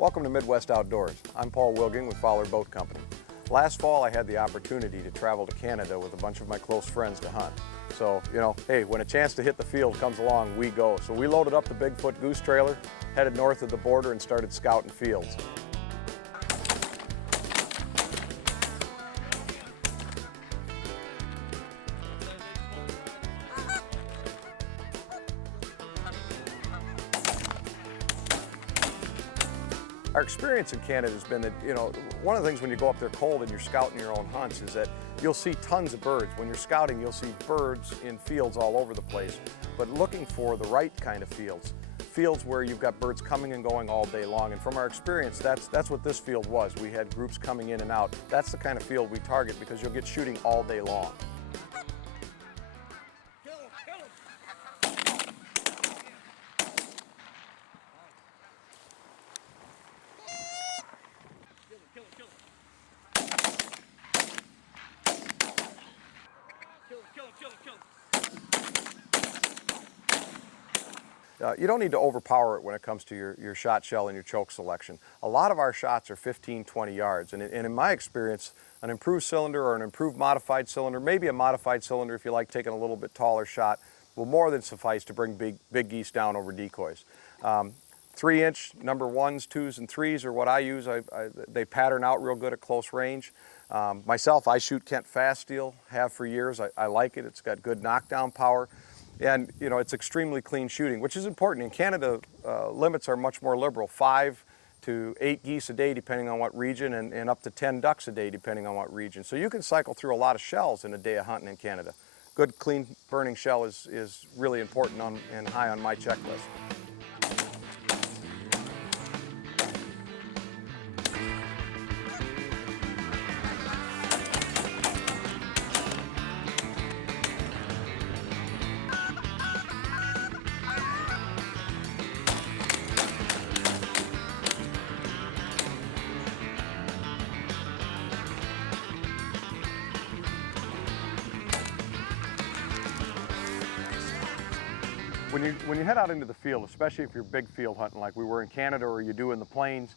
Welcome to Midwest Outdoors. I'm Paul Wilging with Phowler Boat Company. Last fall I had the opportunity to travel to Canada with a bunch of my close friends to hunt. So, hey, when a chance to hit the field comes along, we go. So we loaded up the Bigfoot goose trailer, headed north of the border and started scouting fields. Our experience in Canada has been that, one of the things when you go up there cold and you're scouting your own hunts is that you'll see tons of birds. When you're scouting, you'll see birds in fields all over the place, but looking for the right kind of fields. Fields where you've got birds coming and going all day long. And from our experience, that's what this field was. We had groups coming in and out. That's the kind of field we target because you'll get shooting all day long. You don't need to overpower it when it comes to your shot shell and your choke selection. A lot of our shots are 15, 20 yards, and in my experience, an improved cylinder or an improved modified cylinder, maybe a modified cylinder if you like taking a little bit taller shot, will more than suffice to bring big geese down over decoys. 3-inch number 1s, 2s, and 3s are what I use. They pattern out real good at close range. Myself, I shoot Kent fast steel, have for years. I like it. It's got good knockdown power. And it's extremely clean shooting, which is important. In Canada, limits are much more liberal, 5 to 8 geese a day depending on what region, and up to 10 ducks a day depending on what region. So you can cycle through a lot of shells in a day of hunting in Canada. Good, clean, burning shell is really important and high on my checklist. When you head out into the field, especially if you're big field hunting like we were in Canada or you do in the plains,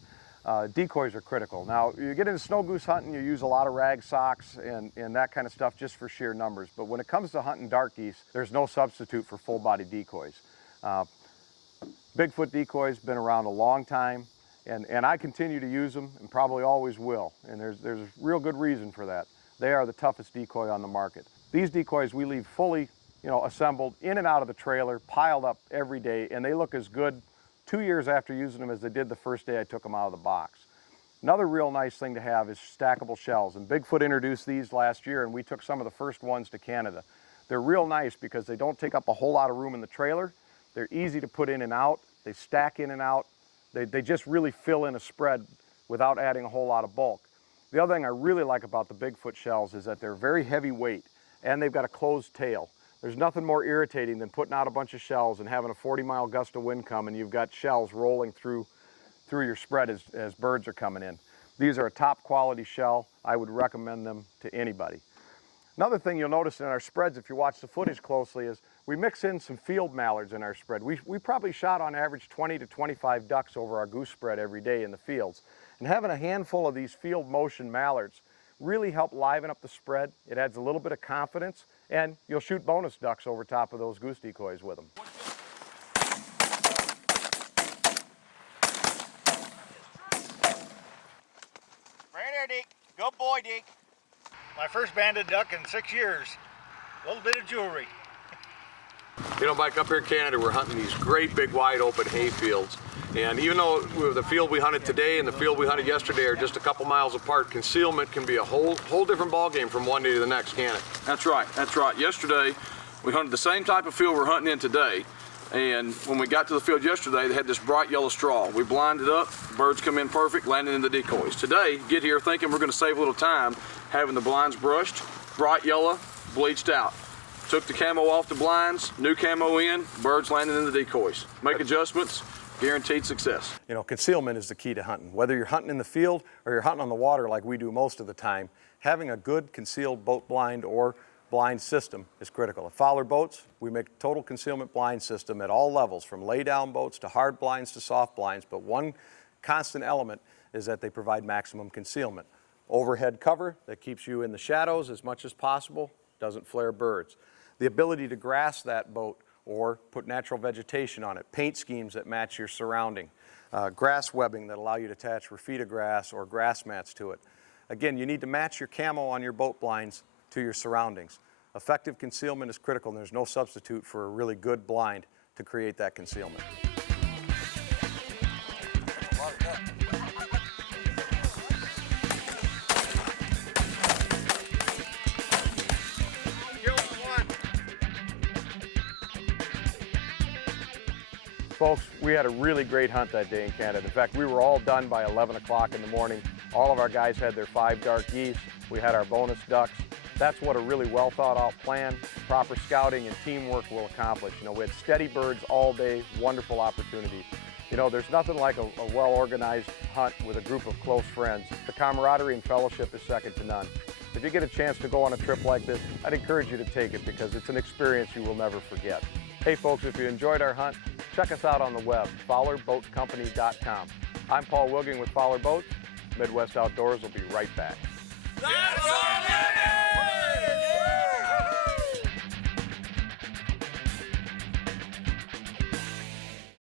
decoys are critical. Now, you get into snow goose hunting, you use a lot of rag socks and that kind of stuff just for sheer numbers. But when it comes to hunting dark geese, there's no substitute for full-body decoys. Bigfoot decoys been around a long time, and I continue to use them and probably always will. And there's a real good reason for that. They are the toughest decoy on the market. These decoys we leave fully assembled in and out of the trailer, piled up every day, and they look as good 2 years after using them as they did the first day I took them out of the box. Another real nice thing to have is stackable shells, and Bigfoot introduced these last year, and we took some of the first ones to Canada. They're real nice because they don't take up a whole lot of room in the trailer. They're easy to put in and out. They stack in and out. They just really fill in a spread without adding a whole lot of bulk. The other thing I really like about the Bigfoot shells is that they're very heavy weight, and they've got a closed tail. There's nothing more irritating than putting out a bunch of shells and having a 40-mile gust of wind come and you've got shells rolling through your spread as birds are coming in. These are a top quality shell. I would recommend them to anybody. Another thing you'll notice in our spreads, if you watch the footage closely, is we mix in some field mallards in our spread. We probably shot on average 20 to 25 ducks over our goose spread every day in the fields. And having a handful of these field motion mallards really help liven up the spread. It adds a little bit of confidence, and you'll shoot bonus ducks over top of those goose decoys with them. Right there, Deke. Good boy, Deke. My first banded duck in 6 years. A little bit of jewelry. Mike, up here in Canada, we're hunting these great big wide open hay fields. And even though the field we hunted today and the field we hunted yesterday are just a couple miles apart, concealment can be a whole different ballgame from one day to the next, can't it? That's right. Yesterday, we hunted the same type of field we're hunting in today. And when we got to the field yesterday, they had this bright yellow straw. We blinded up, birds come in perfect, landed in the decoys. Today, get here thinking we're gonna save a little time, having the blinds brushed, bright yellow, bleached out. Took the camo off the blinds, new camo in, birds landing in the decoys. Make adjustments, guaranteed success. Concealment is the key to hunting. Whether you're hunting in the field or you're hunting on the water like we do most of the time, having a good concealed boat blind or blind system is critical. At Phowler Boats, we make a total concealment blind system at all levels, from lay down boats to hard blinds to soft blinds, but one constant element is that they provide maximum concealment. Overhead cover that keeps you in the shadows as much as possible, doesn't flare birds. The ability to grass that boat or put natural vegetation on it, paint schemes that match your surrounding, grass webbing that allow you to attach raffita grass or grass mats to it. Again, you need to match your camo on your boat blinds to your surroundings. Effective concealment is critical, and there's no substitute for a really good blind to create that concealment. Folks, we had a really great hunt that day in Canada. In fact, we were all done by 11 o'clock in the morning. All of our guys had their 5 dark geese. We had our bonus ducks. That's what a really well thought out plan, proper scouting, and teamwork will accomplish. You know, we had steady birds all day, wonderful opportunities. You know, there's nothing like a well-organized hunt with a group of close friends. The camaraderie and fellowship is second to none. If you get a chance to go on a trip like this, I'd encourage you to take it because it's an experience you will never forget. Hey folks, if you enjoyed our hunt, check us out on the web, FowlerBoatCompany.com. I'm Paul Wilging with Phowler Boats. Midwest Outdoors will be right back.